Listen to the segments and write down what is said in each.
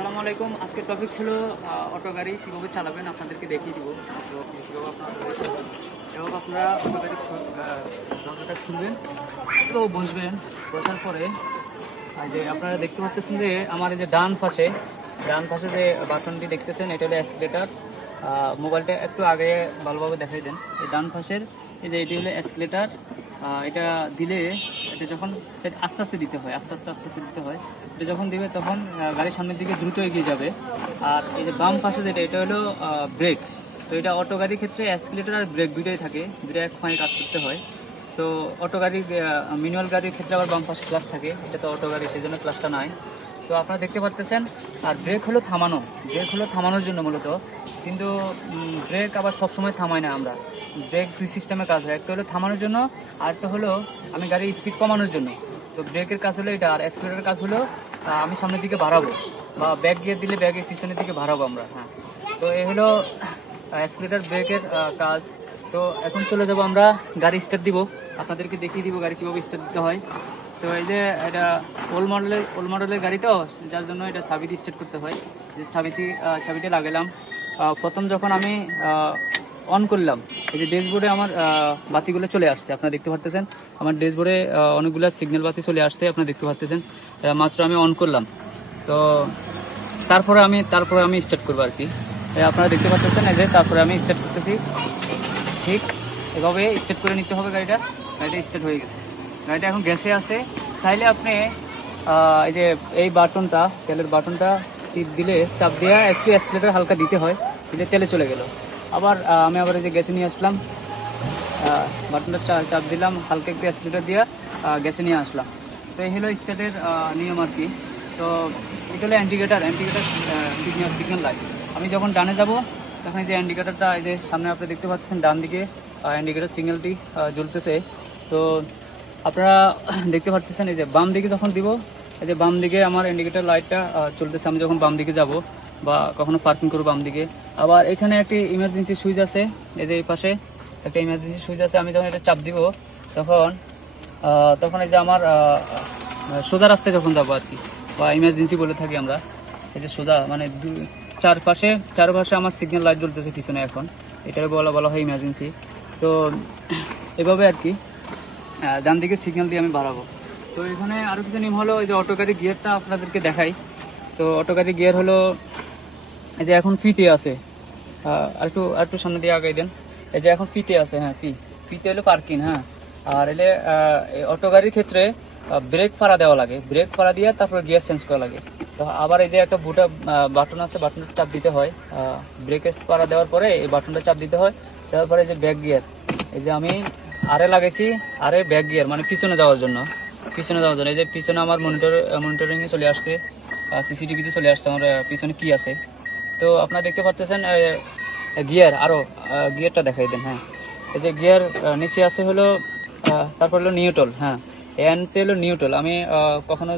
আসসালামু আলাইকুম। আজকের টপিক ছিল অটো গাড়ি কীভাবে চালাবেন আপনাদেরকে দেখিয়ে দিব। তো আপনারা অটো গাড়ি খুলবেন, তো বসবেন। বসার পরে যে আপনারা দেখতে পাচ্ছেন যে আমার যে ডান পাশে ডান পাশে যে বাটনটি দেখতেছেন, এটা হলো অ্যাসকেলেটার মোবাইলটা একটু আগে ভালোভাবে দেখাই দেন। এই ডান পাশের, এই যে এটি হলো অ্যাসকেলেটার এটা দিলে এটা যখন আস্তে আস্তে দিতে হয়, আস্তে আস্তে আস্তে আস্তে দিতে হয়। এটা যখন দিবে তখন গাড়ির সামনের দিকে দ্রুত এগিয়ে যাবে। আর এই যে বাম পাশে যেটা, এটা হলো ব্রেক তো এটা অটো গাড়ির ক্ষেত্রে অ্যাসকেলেটার আর ব্রেক দুটোই থাকে দুটো এক সময় কাজ করতে হয়। তো অটো গাড়ির ম্যানুয়াল গাড়ির ক্ষেত্রে আবার বাম পাশে ক্লাস থাকে। এটা তো অটো গাড়ি সেই জন্য ক্লাসটা নাই। তো আপনারা দেখতে পাচ্তেছেন আর ব্রেক হলো থামানো। ব্রেক হলো থামানোর জন্য মূলত। কিন্তু ব্রেক আবার সবসময় থামাই না আমরা। ব্রেক দুই সিস্টেমে কাজ হয়। একটা হলো থামানোর জন্য, আর একটা হলো আমি গাড়ির স্পিড কমানোর জন্য। তো ব্রেকের কাজ হলো এটা, আর অ্যাক্সিলেটারের কাজ হলো আমি সামনের দিকে বাড়াবো। বা ব্যাগ গিয়ে দিলে ব্যাগের পিছনের দিকে বাড়াবো আমরা হ্যাঁ। তো এই হলো অ্যাক্সিলেটার ব্রেকের কাজ। তো এখন চলে যাব আমরা গাড়ি স্টার্ট দিব। আপনাদেরকে দেখিয়ে দিব গাড়ি কীভাবে স্টার্ট দিতে হয়। তো এই যে এটা ওল্ড মডেলের ওল্ড মডেলের গাড়ি তো যার জন্য এটা দিয়ে স্টার্ট করতে হয়। যে চাবিটি আহ, চাবিটা লাগালাম প্রথম যখন আমি অন করলাম এই যে ড্যাশবোর্ডে আমার বাতিগুলো চলে আসছে আপনারা দেখতে পাচ্ছেন আমার ড্যাশবোর্ডে অনেকগুলো সিগন্যাল বাতি চলে আসছে আপনারা দেখতে পাচ্ছেন মাত্র আমি অন করলাম। তো তারপরে আমি তারপরে আমি স্টার্ট করব আর কি। আপনারা দেখতে পাচ্ছেন এই যে তারপরে আমি স্টার্ট করতেছি। ঠিক এভাবে স্টার্ট করে নিতে হবে গাড়িটা। গাড়িটা স্টার্ট হয়ে গেছে। গাড়িটা এখন গ্যাসে আছে। চাইলে আপনি এই যে এই বাটনটা, তেলের বাটনটা টিপ দিলে চাপ দিয়ে একটু অ্যাক্সিলেটার হালকা দিতে হয়, দিলে তেলে চলে গেল। আবার আমি আবার এই যে গ্যাসে নিয়ে আসলাম বাটনটা চাপ দিলাম, হালকা একটু অ্যাক্সিলেটার দিয়ে গ্যাসে নিয়ে আসলাম। তো এই হলো স্টার্টের নিয়ম আর কি। তো এটা হলো অ্যান্টিগেটার অ্যান্টিগেটার সিগন্যাল সিগন্যাল লাইট আমি যখন ডানে যাব, তখন এই যে অ্যান্ডিকেটারটা এই যে সামনে আপনি দেখতে পাচ্ছেন ডান দিকে অ্যান্ডিকেটার সিগন্যালটি জ্বলতেছে। তো আপনারা দেখতে পাচ্ছেন এই যে বাম দিকে যখন দিব, এই যে বাম দিকে আমার ইন্ডিকেটার লাইটটা চলতেছে, আমি যখন বাম দিকে যাব বা কখনো পার্কিং করব বাম দিকে। আবার এখানে একটি ইমার্জেন্সি সুইচ আছে, এই যে এই পাশে একটা ইমার্জেন্সি সুইচ আছে, আমি যখন এটা চাপ দিব, তখন তখন এই যে আমার সোজা রাস্তায় যখন যাব আর কি, বা ইমার্জেন্সি বলে থাকি আমরা, এই যে সোজা মানে চারপাশে চারপাশে আমার সিগন্যাল লাইট জ্বলতেছে পিছনে এখন, এটাকে বলা বলা হয় ইমার্জেন্সি তো, এভাবে আর কি ডান দিকে সিগন্যাল দিয়ে আমি বাড়াবো। তো এখানে আরও কিছু নিয়ম হলো এই যে অটো গাড়ি গিয়ারটা আপনাদেরকে দেখাই। তো অটো গাড়ির গিয়ার হলো এই যে এখন ফিতে আছে। আহ, আরেকটু আরেকটু সামনে দিয়ে আগাই দেন। এই যে এখন ফিতে আছে হ্যাঁ ফি ফিতে হলো পার্কিং হ্যাঁ। আর এলে অটো গাড়ির ক্ষেত্রে ব্রেক ফাড়া দেওয়া লাগে। ব্রেক ফাড়া দিয়ে তারপরে গিয়ার চেঞ্জ করা লাগে। তো আবার এই যে একটা বুটা বাটন আছে বাটনটা চাপ দিতে হয়। ব্রেকে পাড়া দেওয়ার পরে এই বাটনটা চাপ দিতে হয়। তারপরে এই যে ব্যাক গিয়ার এই যে আমি আরে লাগাইছি আরে ব্যাক গিয়ার মানে পিছনে যাওয়ার জন্য। পিছনে যাওয়ার জন্য এই যে পিছনে আমার মনিটর মনিটরিংয়ে চলে আসছে সিসিটিভিতে চলে আসছে আমার পিছনে কি আছে। তো আপনারা দেখতে পাচ্ছেন গিয়ার আরও গিয়ারটা দেখাই দেন হ্যাঁ। এই যে গিয়ার নিচে আছে হলো তারপর হলো নিউট্রল হ্যাঁ। এনতে হলো নিউট্রল আমি কখনো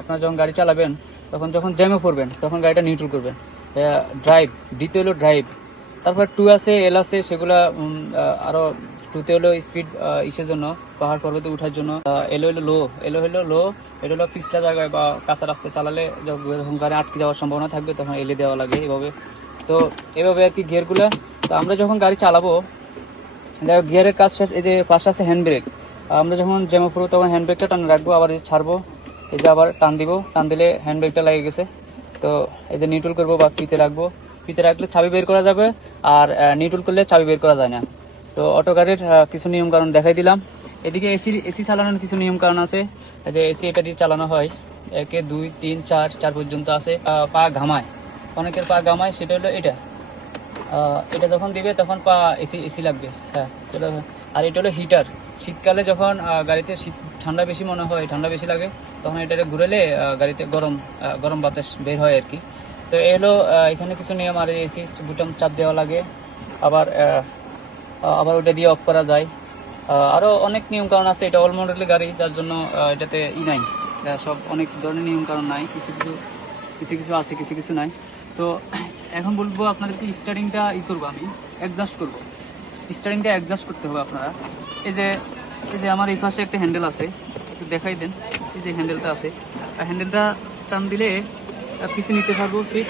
আপনারা যখন গাড়ি চালাবেন তখন যখন জ্যামে পড়বেন তখন গাড়িটা নিউট্রল করবেন। ড্রাইভ দ্বিতীয় হলো ড্রাইভ তারপর টু আছে এল আছে সেগুলা উম, আহ, আরও টুতে হলো স্পিড ইসের জন্য, পাহাড় পর্বতে ওঠার জন্য। এলো হলো লো এলো হলো লো এটা হলো পিছলা জায়গায় বা কাঁচা রাস্তায় চালালে যখন গাড়ি আটকে যাওয়ার সম্ভাবনা থাকবে, তখন এলে দেওয়া লাগে এভাবে। তো এভাবে আর কি গিয়ারগুলো। তো আমরা যখন গাড়ি চালাবো, যাই হোক, গিয়ারের কাজ শেষ, এই যে পাশে আছে হ্যান্ড ব্রেক আমরা যখন জ্যামে পড়ব, তখন হ্যান্ড ব্রেকটা টান রাখব, আবার এই যে ছাড়বো, এই যে আবার টান দিব, টান দিলে হ্যান্ড ব্রেকটা লেগে গেছে। তো এই যে নিউট্রাল করব বা পিতে রাখব। পিতে রাখলে চাবি বের করা যাবে, আর নিউট্রাল করলে চাবি বের করা যায় না। তো অটো গাড়ির কিছু নিয়ম কারণ দেখাই দিলাম। এদিকে এসি এসি চালানোর কিছু নিয়ম কারণ আছে যে এসি এটা দিয়ে চালানো হয়। একে দুই, তিন, চার চার পর্যন্ত আছে। পা ঘামায়। অনেকের পা ঘামায়, সেটা হলো এটা। এটা যখন দিবে, তখন পা এসি এসি লাগবে। হ্যাঁ আর এটা হলো হিটার শীতকালে যখন গাড়িতে শীত, ঠান্ডা বেশি মনে হয়, ঠান্ডা বেশি লাগে, তখন এটা ঘুরেলে গাড়িতে গরম গরম বাতাস বের হয় আর কি তো এই হলো এখানে কিছু নিয়ম। আর এসি বুটাম চাপ দেওয়া লাগে। আবার আবার ওটা দিয়ে অফ করা যায়। আহ, আরও অনেক নিয়ম কারণ আছে এটা অল মডেলের গাড়ি যার জন্য এটাতে ই নাই। সব অনেক ধরনের নিয়ম কারণ নাই কিছু কিছু কিছু কিছু আছে কিছু কিছু নাই। তো এখন বলব আপনাদেরকে স্টারিংটা ই করব আমি অ্যাডজাস্ট করব। স্টারিংটা অ্যাডজাস্ট করতে হবে আপনারা। এই যে এই যে আমার এই পাশে একটা হ্যান্ডেল আছে একটু দেখাই দেন এই যে হ্যান্ডেলটা আছে। আর হ্যান্ডেলটা টান দিলে পিছিয়ে নিতে পারব সিট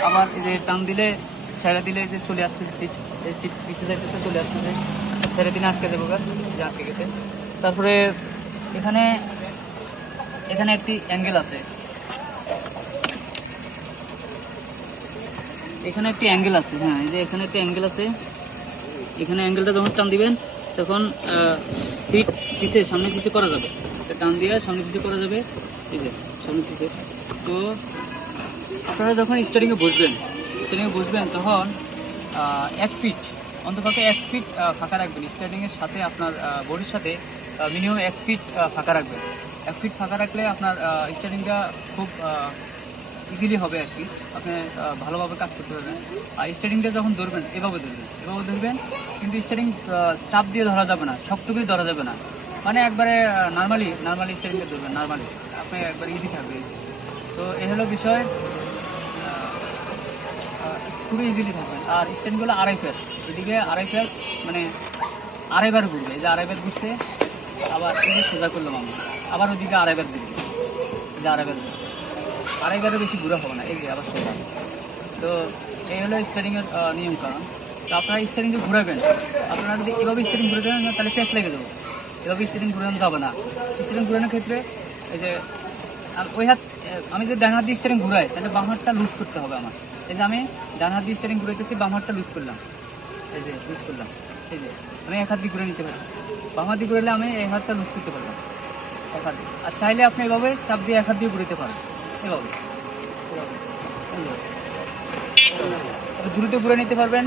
আবার এই যে টান দিলে ছেড়ে দিলে যে চলে আসতেছে সিট এই সিট পিছিয়ে যাইতেছে, চলে আসতেছে। ছেড়ে দিলে আটকে যাব গা, যে আটকে গেছে। তারপরে এখানে এখানে একটি অ্যাঙ্গেল আছে। এখানে একটি অ্যাঙ্গেল আছে হ্যাঁ এই যে এখানে একটি অ্যাঙ্গেল আছে। এখানে অ্যাঙ্গেলটা যখন টান দিবেন, তখন সিট পিছে, সামনে পিছে করা যাবে। টান দিয়ে সামনে পিছে করা যাবে। এই যে, সামনে পিছে। তো আপনারা যখন স্টারিংয়ে বসবেন স্টারিংয়ে বসবেন, তখন এক ফিট অন্তপক্ষে এক ফিট ফাঁকা রাখবেন। স্টারিংয়ের সাথে আপনার বডির সাথে মিনিমাম এক ফিট ফাঁকা রাখবেন। এক ফিট ফাঁকা রাখলে আপনার স্টারিংটা খুব ইজিলি হবে আর কি। আপনি ভালোভাবে কাজ করতে পারবেন। আর স্টারিংটা যখন ধরবেন, এভাবে ধরবেন এভাবে ধরবেন, কিন্তু স্টার্টিং চাপ দিয়ে ধরা যাবে না, শক্ত করে ধরা যাবে না। মানে একবারে নর্মালি নর্মালি স্টারিংটা ধরবেন নর্মালি আপনি একবার ইজি থাকবে easy। তো এ হলো বিষয়। খুবই ইজিলি থাকবেন আর স্ট্যান্ডগুলো আড়াই প্যাস এদিকে আড়াই প্যাস মানে আড়াইবার ঘুরবে। এই যে আড়াইবার ঘুরছে, আবার যে সোজা করলাম আমি আবার ওদিকে আড়াইবার ঘুরবে। এই যে আড়াইবার ঘুরছে। আড়াইবারের বেশি ঘুরা হবে না। এই যে আবার সোজা। তো এই হলো স্টারিংয়ের নিয়ম কারণ তো আপনারা স্টারিংকে ঘুরাবেন। আপনারা যদি এভাবে স্টারিং ঘুরে দেন, তাহলে পেস লেগে যাবে। এভাবে স্টারিং ঘুরানো যাবে না। স্টারিং ঘুরানোর ক্ষেত্রে এই যে ওই হাত আমি যদি ডান হাত দিয়ে স্টারিং ঘুরাই, তাহলে বাম হাতটা লুজ করতে হবে আমার। এই যে আমি ডান হাত দিয়ে স্টারিং ঘুরাইতেছি, বাম হাতটা লুজ করলাম। এই যে লুজ করলাম। এই যে, আমি এক হাত দিয়ে ঘুরে নিতে পারি। বাম হাত দিয়ে ঘুরালে আমি এই হাতটা লুজ করতে পারলাম। এক হাত। আর চাইলে আপনি এভাবে চাপ দিয়ে এক হাত দিয়ে ঘুরাতে পারেন। এভাবে। দ্রুত ঘুরে নিতে পারবেন,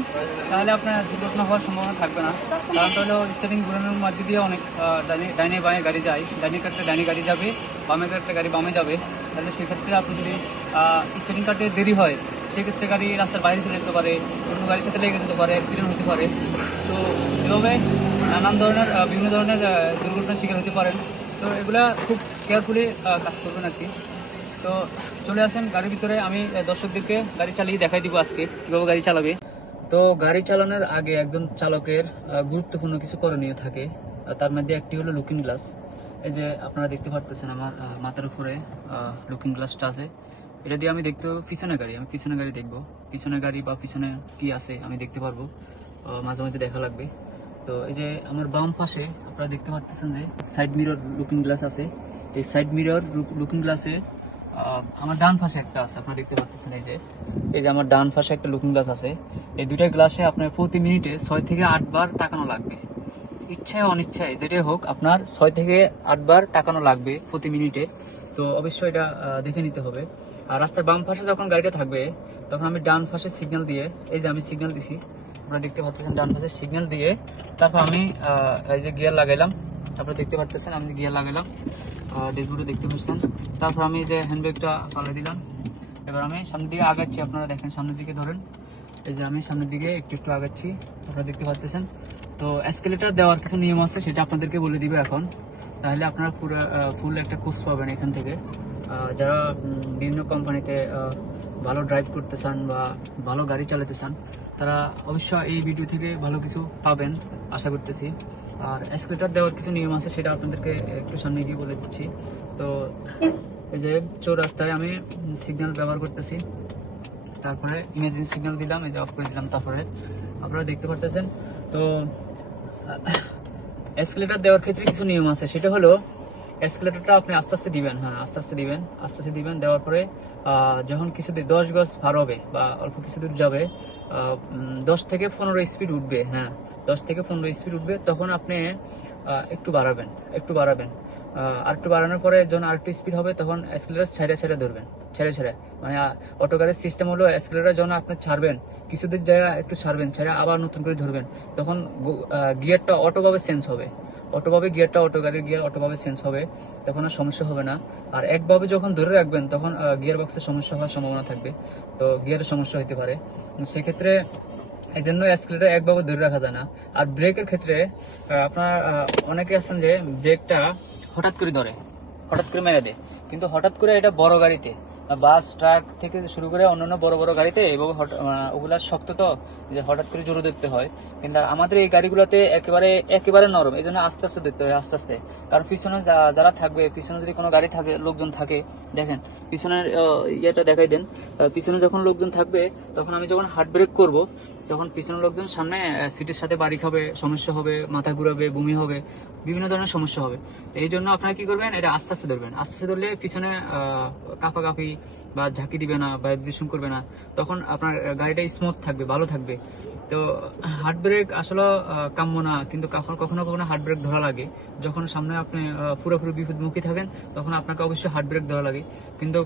তাহলে আপনার দুর্ঘটনা হওয়ার সম্ভাবনা থাকবে না। কারণটা হলো স্টারিং ঘুরানোর মধ্যে দিয়ে অনেক ডাইনে বামে গাড়ি যায়। ডাইনে কাটলে ডাইনে গাড়ি যাবে, বামে কাটলে গাড়ি বামে যাবে। তাহলে সেক্ষেত্রে আপনি যদি স্টারিং কাটতে দেরি হয় সেক্ষেত্রে গাড়ি রাস্তার বাইরে চলে যেতে পারে, অন্য গাড়ির সাথে লেগে যেতে পারে অ্যাক্সিডেন্ট হতে পারে। তো এভাবে নানান ধরনের বিভিন্ন ধরনের দুর্ঘটনার শিকার হতে পারেন। তো এগুলা খুব কেয়ারফুলি কাজ করবেন আর কি। তো চলে আসেন গাড়ির ভিতরে। আমি দর্শকদেরকে গাড়ি চালিয়ে দেখাই দিব আজকে কীভাবে গাড়ি চালাবে। তো গাড়ি চালানোর আগে একজন চালকের গুরুত্বপূর্ণ কিছু করণীয় থাকে। তার মধ্যে একটি হলো লুকিং গ্লাস এই যে আপনারা দেখতে পারতেছেন আমার মাথার উপরে লুকিং গ্লাসটা আছে। এটা দিয়ে আমি দেখতে পিছনে গাড়ি, আমি পিছনে গাড়ি দেখব। পিছনে গাড়ি বা পিছনে কি আছে, আমি দেখতে পারব। মাঝে মাঝে দেখা লাগবে। তো এই যে আমার বাম পাশে আপনারা দেখতে পারতেছেন যে সাইড মিরর লুকিং গ্লাস আছে। এই সাইড মিরর লুকিং গ্লাসে আমার ডান পাশে একটা আছে, আপনারা দেখতে পাচ্ছেন এই যে। এই যে আমার ডান পাশে একটা লুকিং গ্লাস আছে। এই দুইটা গ্লাসে আপনার প্রতি মিনিটে ছয় থেকে আট বার তাকানো লাগবে। ইচ্ছায় অনিচ্ছায়, যেটাই হোক, আপনার ছয় থেকে আট বার তাকানো লাগবে প্রতি মিনিটে। তো অবশ্যই এটা দেখে নিতে হবে। আর রাস্তার বাম পাশে যখন গাড়িটা থাকবে, তখন আমি ডান পাশে সিগন্যাল দিয়ে, এই যে আমি সিগন্যাল দিছি, আপনারা দেখতে পাচ্ছেন ডান পাশে সিগন্যাল দিয়ে, তারপর আমি এই যে গিয়ার লাগাইলাম তারপরে দেখতে পাচ্ছেন আমি গিয়ার লাগাইলাম ডেসবোর্ডে দেখতে পাচ্ছেন তারপর আমি যে হ্যান্ডব্যাগটা পাল্টে দিলাম, এবার আমি সামনের দিকে আগাচ্ছি, আপনারা দেখেন সামনের দিকে ধরেন। এই যে আমি সামনের দিকে একটু একটু আগাচ্ছি, আপনারা দেখতে পাচ্ছেন তো এসকেলেটার দেওয়ার কিছু নিয়ম আছে, সেটা আপনাদেরকে বলে দিবে এখন। তাহলে আপনারা পুরো ফুল একটা কোর্স পাবেন এখান থেকে। যারা বিভিন্ন কোম্পানিতে ভালো ড্রাইভ করতে চান বা ভালো গাড়ি চালাতে চান, তারা অবশ্যই এই ভিডিও থেকে ভালো কিছু পাবেন, আশা করতেছি। আর এসকেলেটার দেওয়ার কিছু নিয়ম আছে, সেটা আপনাদেরকে একটু সামনে গিয়ে বলে দিচ্ছি। তো, এই যে চৌরাস্তায় আমি সিগন্যাল ব্যবহার করতেছি, তারপরে ইমার্জেন্সি সিগন্যাল দিলাম, এই যে অফ করে দিলাম, তারপরে আপনারা দেখতে পারতেছেন। তো এসকেলেটার দেওয়ার ক্ষেত্রে কিছু নিয়ম আছে। সেটা হলো এসকেলেটারটা আপনি আস্তে আস্তে দিবেন হ্যাঁ আস্তে আস্তে দিবেন, আস্তে আস্তে দিবেন। দেওয়ার পরে যখন কিছু দশ গজ পার হবে বা অল্প কিছু দূর যাবে দশ থেকে পনেরো স্পিড উঠবে হ্যাঁ দশ থেকে পনেরো স্পিড উঠবে, তখন আপনি একটু বাড়াবেন একটু বাড়াবেন। আর একটু বাড়ানোর পরে যখন আর একটু স্পিড হবে, তখন এসকেলেটার ছেড়ে ছেড়ে ধরবেন, ছেড়ে ছেড়ে। মানে অটো গাড়ির সিস্টেম হলো এসকেলেটার যখন আপনি ছাড়বেন কিছুদিন জায়গা একটু ছাড়বেন, ছেড়ে আবার নতুন করে ধরবেন, তখন গিয়ারটা অটোভাবে চেঞ্জ হবে। অটোভাবে গিয়ারটা অটো গাড়ির গিয়ার অটোভাবে চেঞ্জ হবে, তখন আর সমস্যা হবে না। আর একভাবে যখন ধরে রাখবেন, তখন গিয়ার বক্সের সমস্যা হওয়ার সম্ভাবনা থাকবে। তো গিয়ারের সমস্যা হতে পারে। সেক্ষেত্রে এই জন্য এসকেলেটার একভাবে ধরে রাখা যায় না। আর ব্রেকের ক্ষেত্রে আপনার অনেকে আছেন যে ব্রেকটা হঠাৎ করে ধরে, হঠাৎ করে মেরে দেয়। কিন্তু হঠাৎ করে এটা বড় গাড়িতে বাস, ট্রাক থেকে শুরু করে অন্যান্য বড় বড় গাড়িতে এভাবে ওগুলা শক্ত তো, যে হঠাৎ করে জোরে দেখতে হয়। কিন্তু আমাদের এই গাড়িগুলোতে একেবারে একেবারে নরম, এই জন্য আস্তে আস্তে দেখতে হয়, আস্তে আস্তে। কারণ পিছনে যারা থাকবে, পিছনে যদি কোনো গাড়ি থাকে, লোকজন থাকে, দেখেন, পিছনের ইয়েটা দেখাই দেন পিছনে যখন লোকজন থাকবে, তখন আমি যখন হার্ট ব্রেক করব তখন পিছনের লোকজন সামনে সিটের সাথে বাড়ি খাবে, সমস্যা হবে, মাথা ঘুরাবে, বমি হবে, বিভিন্ন ধরনের সমস্যা হবে। এই জন্য আপনারা কি করবেন, এটা আস্তে আস্তে ধরবেন। আস্তে আস্তে ধরলে পিছনে কাঁপাকাঁপি বা ঝাঁকি দিবে না বা ভাইব্রেশন করবে না। তখন আপনার গাড়িটা স্মুথ থাকবে, ভালো থাকবে। তো হার্ট ব্রেক আসলে কাম্য না, কিন্তু কখনো কখনো কখনো হার্ট ব্রেক ধরা লাগে। যখন সামনে আপনি পুরোপুরি বিপদমুখী থাকেন, তখন আপনাকে অবশ্যই হার্ট ব্রেক ধরা লাগে। কিন্তু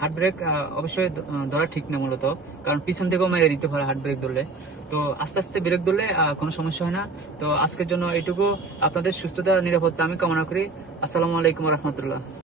হার্ট ব্রেক অবশ্যই ধরা ঠিক না মূলত। কারণ পিছন থেকেও মেরে দিতে পারে হার্ট ব্রেক ধরলে। তো আস্তে আস্তে ব্রেক ধরলে কোনো সমস্যা হয় না। তো আজকের জন্য এটুকু আপনাদের সুস্থতা, নিরাপত্তা আমি কামনা করি। আসসালামু আলাইকুম রহমতুল্লাহ।